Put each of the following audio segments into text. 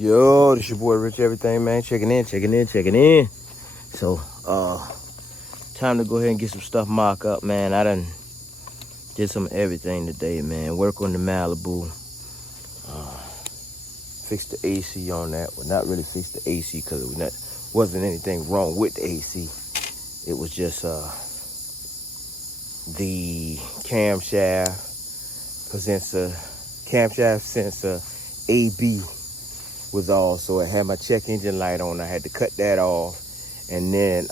Yo, this your boy Rich Everything, man. Checking in. So, time to go ahead and get some stuff mocked up, man. I done did some everything today, man. Work on the Malibu. Fix the AC on that. Well, not really fix the AC because it wasn't anything wrong with the AC. It was just the camshaft sensor AB was all, so it had my check engine light on. I had to cut that off, and then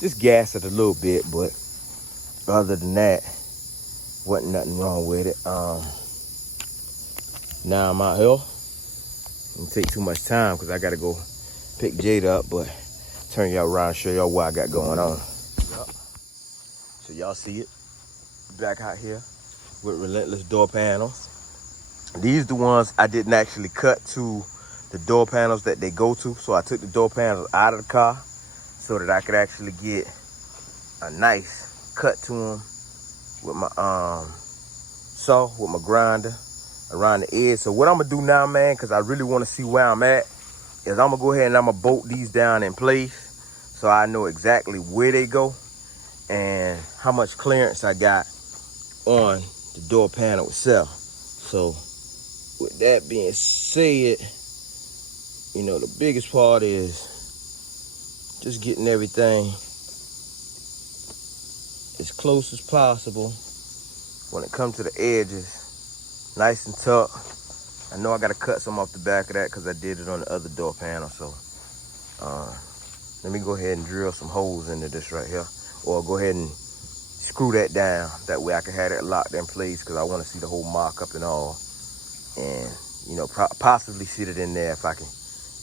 just gas it a little bit, but other than that, wasn't nothing wrong with it. Now I'm out here. It take too much time because I gotta go pick Jade up, but turn y'all around and show y'all what I got going on. Yep. So y'all see it back out here with Relentless door panels. These the ones I didn't actually cut to the door panels that they go to. So I took the door panels out of the car so that I could actually get a nice cut to them with my saw, with my grinder around the edge. So what I'm gonna do now, man, because I really want to see where I'm at, is I'm gonna go ahead and I'm gonna bolt these down in place so I know exactly where they go and how much clearance I got on the door panel itself. So with that being said, you know, the biggest part is just getting everything as close as possible when it comes to the edges, nice and tucked. I know I gotta cut some off the back of that because I did it on the other door panel. So let me go ahead and drill some holes into this right here, or go ahead and screw that down. That way I can have that locked in place because I want to see the whole mock up and all, and you know, possibly sit it in there if I can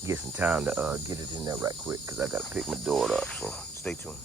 get some time to get it in there right quick because I gotta pick my door up. So stay tuned.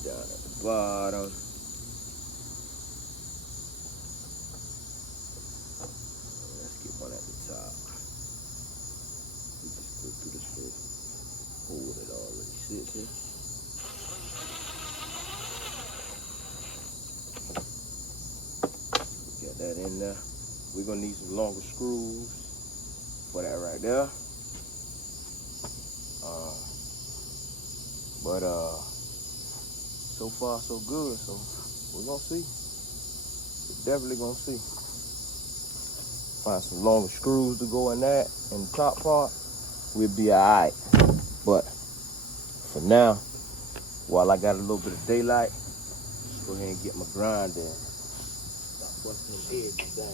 Down at the bottom. Let's get one at the top. We just go through this little hole that already sits in. Got that in there. We're gonna need some longer screws for that right there. But so far so good, so we're gonna see. We're definitely gonna see. Find some longer screws to go in that, in the top part, we'll be alright. But for now, while I got a little bit of daylight, let's go ahead and get my grind in. Start busting them edges down.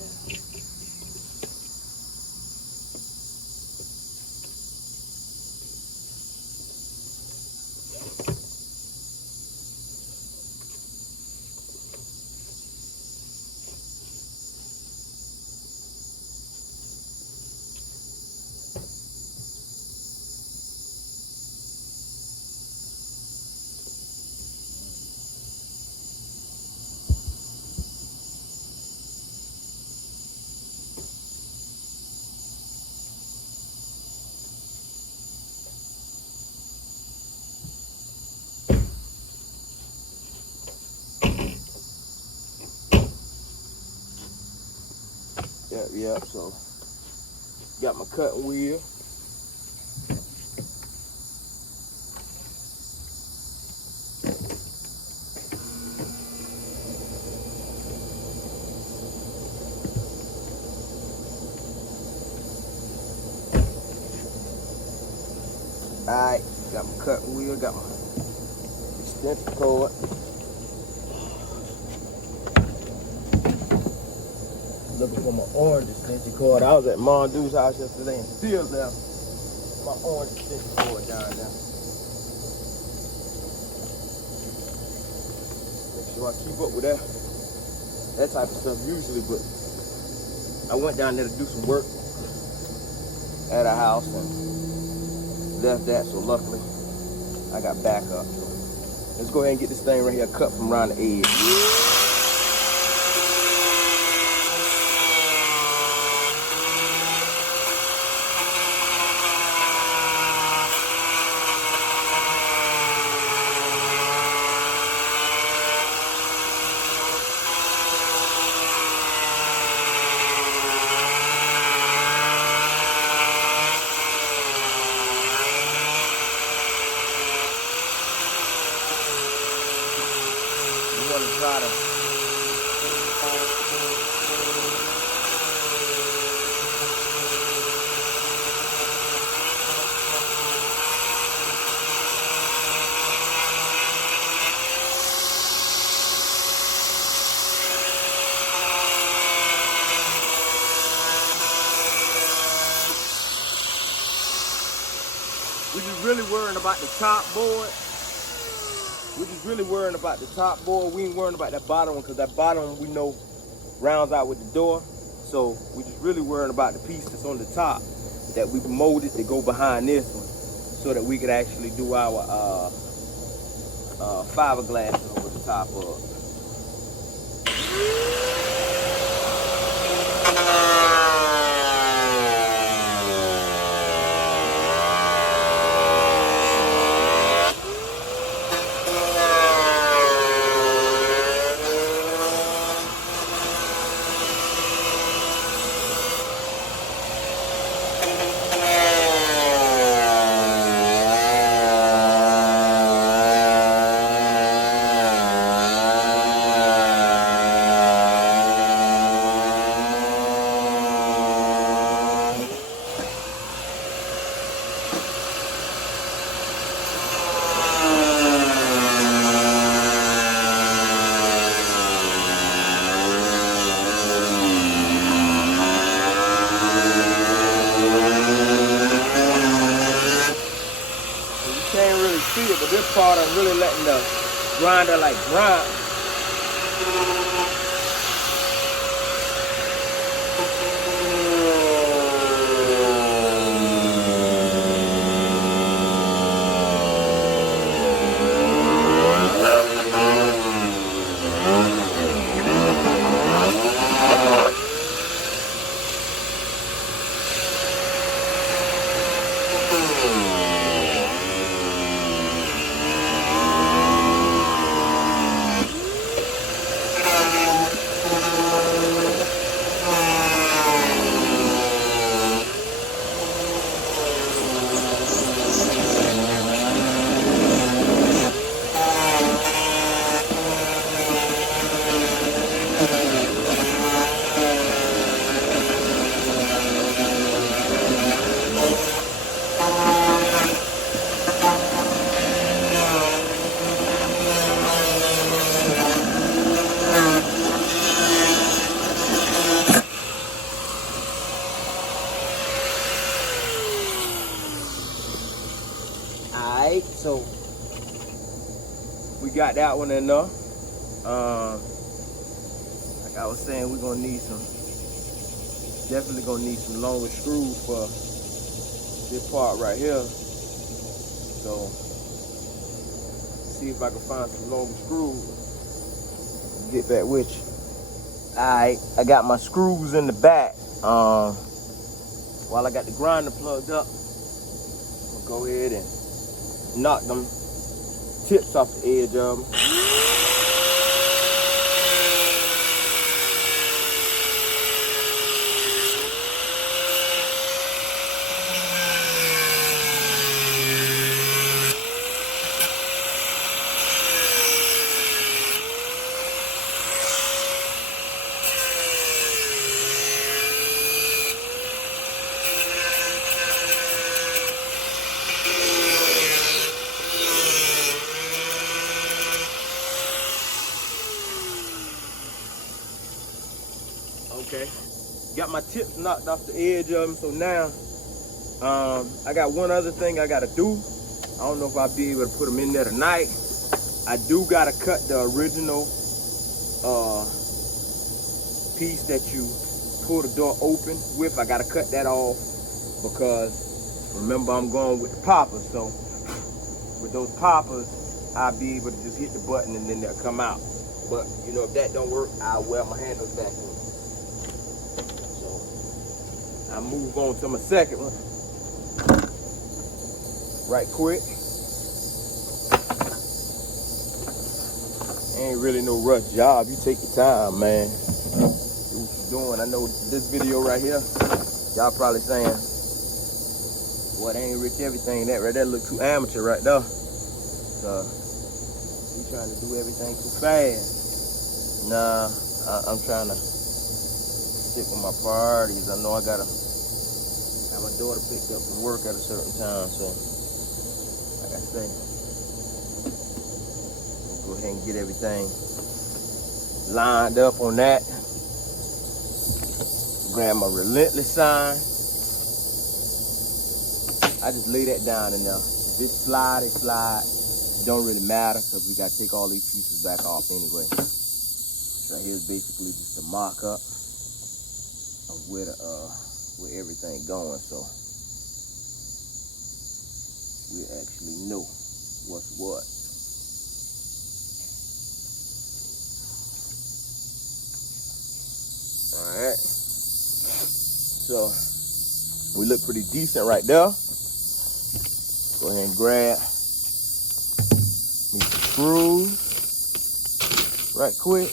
Yep, so got my cutting wheel. Alright, got my cutting wheel, got my extension cord. Looking for my orange extension cord. I was at Mondu's house yesterday and still left my orange extension cord down there. Make So I keep up with that type of stuff usually, but I went down there to do some work at our house and left that, so luckily I got backup. So let's go ahead and get this thing right here cut from around the edge. Try to we're just really worrying about the top board. We're just really worrying about the top board. We ain't worrying about that bottom one because that bottom one we know rounds out with the door. So we're just really worrying about the piece that's on the top that we molded to go behind this one so that we could actually do our fiberglass over the top of it. But this part I'm really letting the grinder like grind. Alright, so we got that one in there. Like I was saying, we're gonna need definitely gonna need some longer screws for this part right here. So see if I can find some longer screws. Get back with you. Alright, I got my screws in the back. While I got the grinder plugged up, I'm gonna go ahead and knock them tips off the edge of them. Okay, got my tips knocked off the edge of them, so now I got one other thing I gotta do. I don't know if I'll be able to put them in there tonight. I do gotta cut the original piece that you pull the door open with, I gotta cut that off because remember I'm going with the poppers. So with those poppers, I'll be able to just hit the button and then they'll come out. But you know, if that don't work, I'll weld my handles back in. So I move on to my second one right quick. Ain't really no rush job. You take your time, man. Do what you're doing. I know this video right here, y'all probably saying, "What ain't rich everything?" That right there look too amateur right there. So you trying to do everything too fast. Nah, I'm trying to stick with my priorities. I know I gotta have my daughter picked up from work at a certain time, so like I say, go ahead and get everything lined up on that. Grab my Relentless sign. I just lay that down in there. If it slide, it slide. It don't really matter because we got to take all these pieces back off anyway. This right here is basically just a mock-up of where everything going, so we actually know what's what. All right, so we look pretty decent right there. Go ahead and grab me some screws right quick.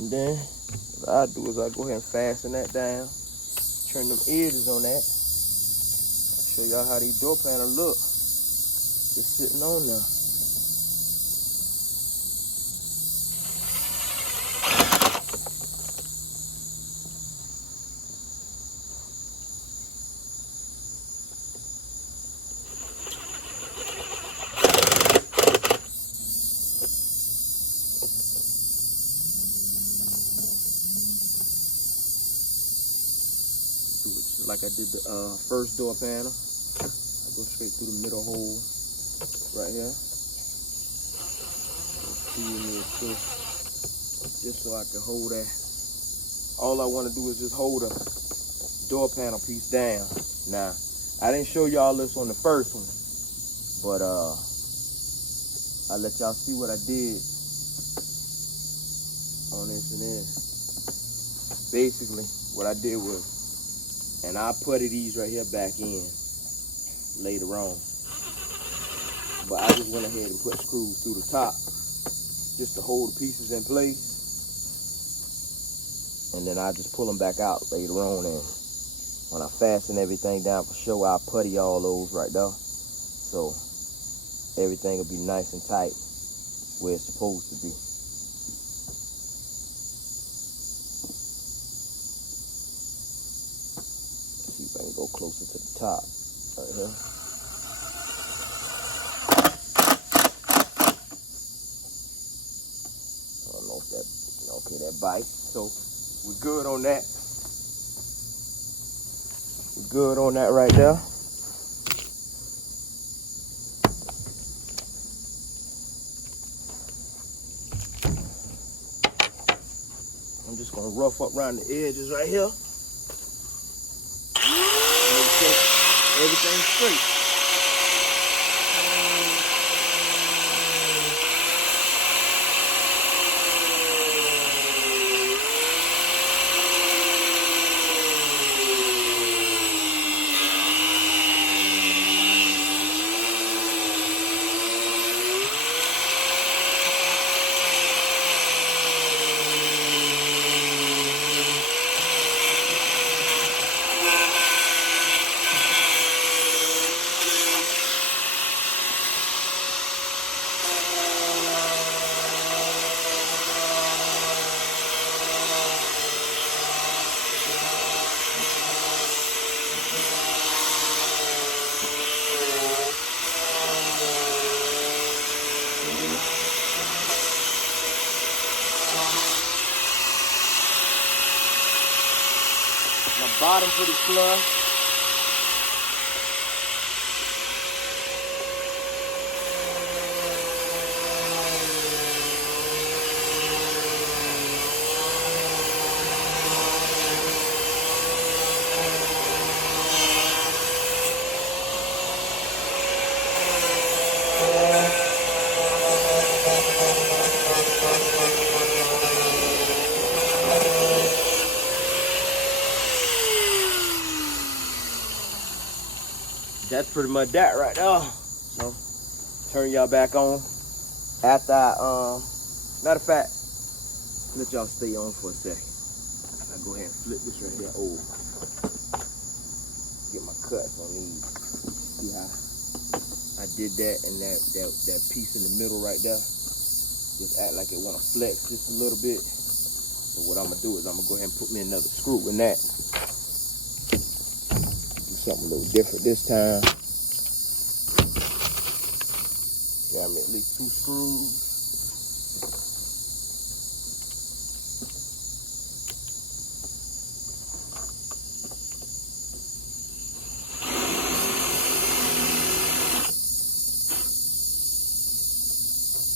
And then what I do is I go ahead and fasten that down, turn them edges on that. I'll show y'all how these door panels look, just sitting on there. Do it just like I did the first door panel. I go straight through the middle hole right here. Just so I can hold that. All I want to do is just hold a door panel piece down. Now, I didn't show y'all this on the first one, but I'll let y'all see what I did on this and this. Basically, what I did was, and I putted these right here back in later on. But I just went ahead and put screws through the top just to hold the pieces in place. And then I just pull them back out later on. And when I fasten everything down for sure, I'll putty all those right there. So everything will be nice and tight where it's supposed to be. I can go closer to the top right here. I don't know if that, okay, that bites. So we're good on that. We're good on that right there. I'm just gonna rough up around the edges right here. Everything's straight. My bottom pretty flush. that's pretty much that right there. So turn y'all back on after I matter of fact, let y'all stay on for a second. I'll go ahead and flip this right here over. Get my cuts on these. See how I did that, and that piece in the middle right there just act like it want to flex just a little bit. So what I'm gonna do is I'm gonna go ahead and put me another screw in that. Do something a little different this time. Got me at least 2 screws.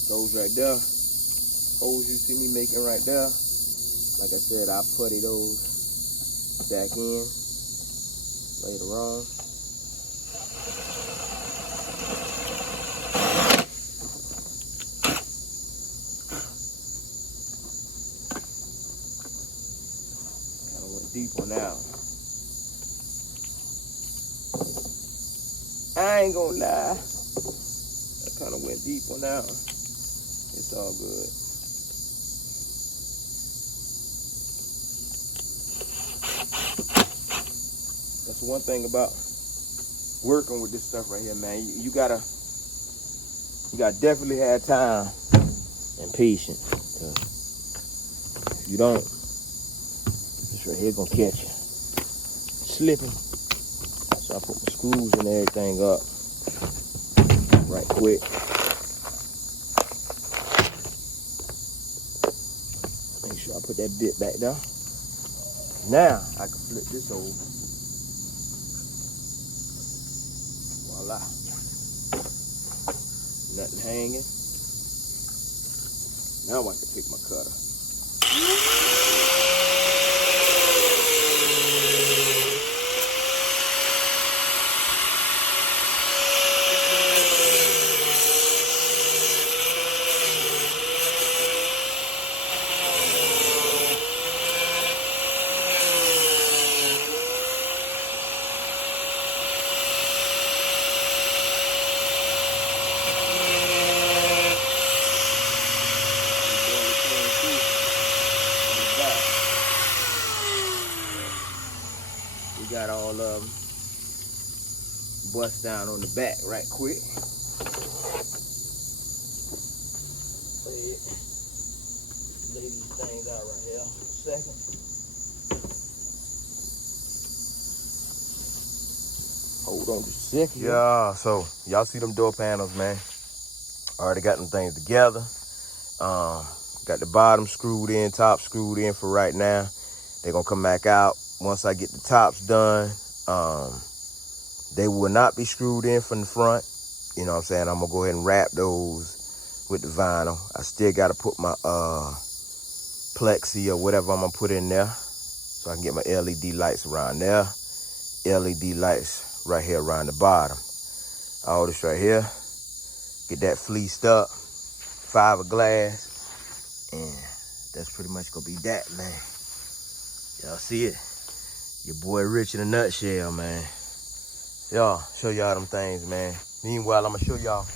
Those right there, holes you see me making right there, like I said, I'll putty those back in later on. Kind of went deep on that one. I ain't gonna lie, I kind of went deep on that one. It's all good. That's one thing about working with this stuff right here, man. You gotta definitely have time and patience. If you don't, this right here gonna catch you slipping. So I put my screws and everything up right quick. Make sure I put that bit back there. Now I can flip this over. Voila. Nothing hanging. Now I can take my cutter. We got all of them bust down on the back right quick. Lay these things out right here for a second. Hold on just a second. Yeah, so y'all see them door panels, man. Already got them things together. Got the bottom screwed in, top screwed in for right now. They're gonna come back out once I get the tops done. They will not be screwed in from the front. You know what I'm saying? I'm gonna go ahead and wrap those with the vinyl. I still gotta put my plexi or whatever I'm gonna put in there so I can get my LED lights around there. LED lights right here around the bottom. All this right here. Get that fleeced up, fiberglass, and that's pretty much gonna be that, man. Y'all see it? Your boy Rich in a nutshell, man. Y'all, show y'all them things, man. Meanwhile, I'm gonna show y'all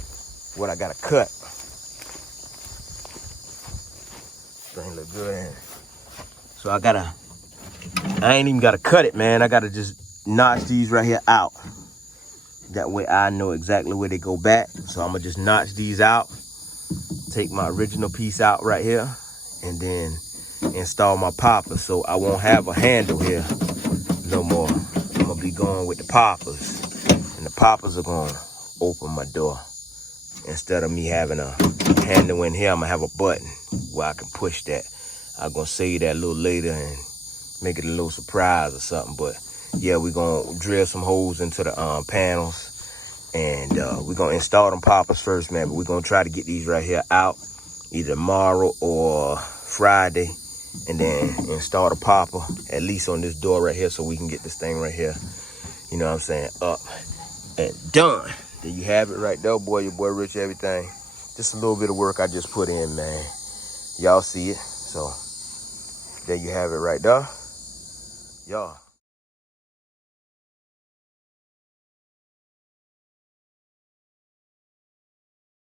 what I gotta cut. Thing look good, ain't it? So I ain't even gotta cut it, man. I gotta just notch these right here out. That way I know exactly where they go back. So I'm gonna just notch these out, take my original piece out right here, and then install my popper so I won't have a handle here no more. I'm gonna be going with the poppers, and the poppers are gonna open my door. Instead of me having a handle in here, I'm gonna have a button where I can push that. I'm gonna save that a little later and make it a little surprise or something. But yeah, we're gonna drill some holes into the panels, and we're gonna install them poppers first, man. But we're gonna try to get these right here out either tomorrow or Friday, and then install the popper at least on this door right here so we can get this thing right here, you know what I'm saying, up and done. There you have it right there, boy. Your boy Rich everything. Just a little bit of work I just put in, man. Y'all see it. So there you have it right there. Y'all.